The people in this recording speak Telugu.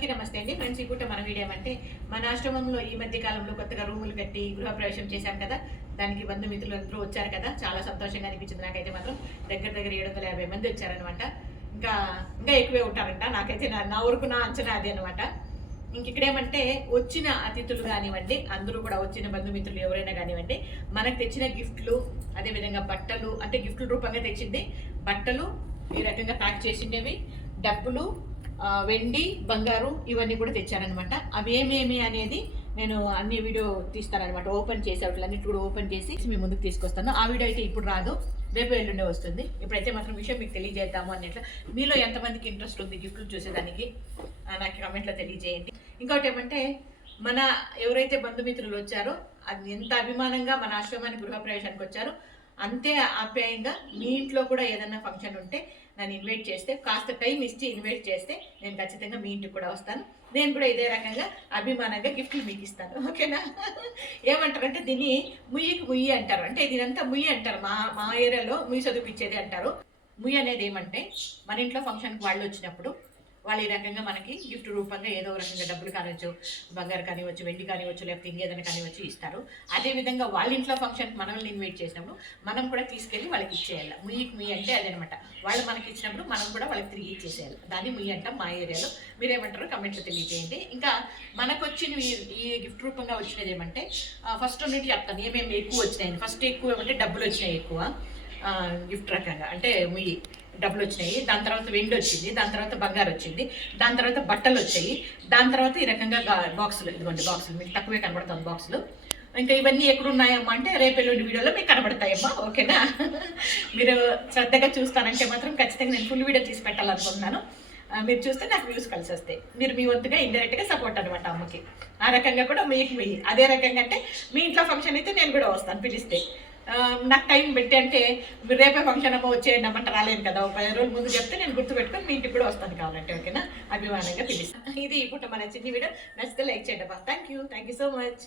అందరికీ నమస్తే అండి. ఫ్రెండ్స్ ఇప్పుడు మన వీడియో అంటే మన ఆశ్రమంలో ఈ మధ్య కాలంలో కొత్తగా రూములు కట్టి గృహప్రవేశం చేశాం కదా దానికి బంధుమిత్రులు అందరూ వచ్చారు కదా చాలా సంతోషంగా అనిపించింది నాకైతే మాత్రం. దగ్గర దగ్గర ఏడు వందల యాభై మంది వచ్చారనమాట ఇంకా ఇంకా ఎక్కువే ఉంటారంట. నాకైతే నా నా ఊరుకు నా అంచనా అదే అనమాట ఇంక ఇక్కడేమంటే వచ్చిన అతిథులు కానివ్వండి అందరూ కూడా వచ్చిన బంధుమిత్రులు ఎవరైనా కానివ్వండి మనకు తెచ్చిన గిఫ్ట్లు అదేవిధంగా బట్టలు అంటే గిఫ్ట్ల రూపంగా తెచ్చింది బట్టలు ఈ రకంగా ప్యాక్ చేసిండేవి డబ్బులు వెండి బంగారు ఇవన్నీ కూడా తెచ్చారనమాట అవి ఏమేమి అనేది నేను అన్ని వీడియో తీస్తానన్నమాట ఓపెన్ చేసి వాటిలన్నిటి కూడా ఓపెన్ చేసి మీ ముందుకు తీసుకొస్తాను. ఆ వీడియో అయితే ఇప్పుడు రాదు. రేపు ఎల్లుండే వస్తుంది. ఇప్పుడైతే మాత్రం విషయం మీకు తెలియజేద్దాము అన్నట్లు మీలో ఎంతమందికి ఇంట్రెస్ట్ ఉంది గిఫ్ట్లు చూసేదానికి? నాకు కమెంట్లో తెలియజేయండి. ఇంకోటి ఏమంటే మన ఎవరైతే బంధుమిత్రులు వచ్చారో అది ఎంత అభిమానంగా మన ఆశ్రమానికి గృహప్రవేశానికి వచ్చారో అంతే ఆప్యాయంగా మీ ఇంట్లో కూడా ఏదన్నా ఫంక్షన్ ఉంటే నన్ను ఇన్వైట్ చేస్తే కాస్త టైం ఇచ్చి ఇన్వైట్ చేస్తే నేను ఖచ్చితంగా మీ ఇంటికి కూడా వస్తాను. నేను కూడా ఇదే రకంగా అభిమానంగా గిఫ్ట్లు మీకు ఇస్తాను. ఓకేనా? ఏమంటారంటే దీన్ని ముయ్యికి ముయ్యి అంటారు. అంటే దీనంతా ముయ్యి అంటారు. మా మా ఏరియాలో ముయ్యి చదివిపించేది అంటారు. ముయ్యి అనేది ఏమంటే మన ఇంట్లో ఫంక్షన్కి వాళ్ళు వచ్చినప్పుడు వాళ్ళు ఈ రకంగా మనకి గిఫ్ట్ రూపంగా ఏదో రకంగా డబ్బులు కానివచ్చు బంగారు కానివచ్చు వెండి కానివచ్చు లేకపోతే ఇంకేదైనా కానివచ్చు ఇస్తారు. అదేవిధంగా వాళ్ళ ఇంట్లో ఫంక్షన్కి మనల్ని ఇన్వైట్ చేసినప్పుడు మనం కూడా తీసుకెళ్ళి వాళ్ళకి ఇచ్చేయాలి. ముయ్యికి మీ అంటే అదనమాట వాళ్ళు మనకి ఇచ్చినప్పుడు మనం కూడా వాళ్ళకి తిరిగి ఇచ్చేసేయాలి. దాన్ని మీ అంటాం మా ఏరియాలో. మీరేమంటారు కమెంట్లో తెలియజేయండి. ఇంకా మనకు వచ్చిన ఈ- గిఫ్ట్ రూపంగా వచ్చినది ఏమంటే ఫస్ట్ నుండి చెప్తాను. ఏమేమి ఎక్కువ వచ్చినాయి ఫస్ట్ ఎక్కువ ఏమంటే డబ్బులు వచ్చినాయి ఎక్కువ. గిఫ్ట్ రకంగా. అంటే ముయ్యి డబ్బులు వచ్చినాయి దాని తర్వాత వెండి వచ్చింది దాని తర్వాత బంగారు వచ్చింది దాని తర్వాత బట్టలు వచ్చాయి దాని తర్వాత ఈ రకంగా బాక్సులు ఇదిగోండి బాక్సులు మీకు తక్కువే కనబడుతుంది బాక్సులు ఇంకా ఇవన్నీ ఎక్కడున్నాయమ్మా అంటే రేపు ఎల్లుండి వీడియోలో మీకు కనబడతాయమ్మా ఓకేనా? మీరు శ్రద్ధగా చూస్తానంటే మాత్రం ఖచ్చితంగా నేను ఫుల్ వీడియో తీసి పెట్టాలనుకుంటున్నాను. మీరు చూస్తే నాకు వ్యూస్ కలిసి వస్తాయి. మీరు మీ వంతుగా ఇండైరెక్ట్గా సపోర్ట్ అనమాట అమ్మకి. ఆ రకంగా కూడా మీకు మీ అదే రకంగా అంటే మీ ఇంట్లో ఫంక్షన్ అయితే నేను కూడా వస్తాను పిలిస్తే. నాకు టైం పెట్టి అంటే రేపే ఫంక్షన్ అమ్మ వచ్చేయండి అమ్మంటే రాలేను కదా ఒక పది రోజులు ముందు చెప్తే నేను గుర్తు పెట్టుకుని మీ ఇంటికి కూడా వస్తాను కావాలంటే ఓకేనా? అభిమానంగా పిలుస్తాను ఇది ఇప్పుడు మన చిన్న వీడియో. నచ్చితే లైక్ చేయండి thank you thank you so much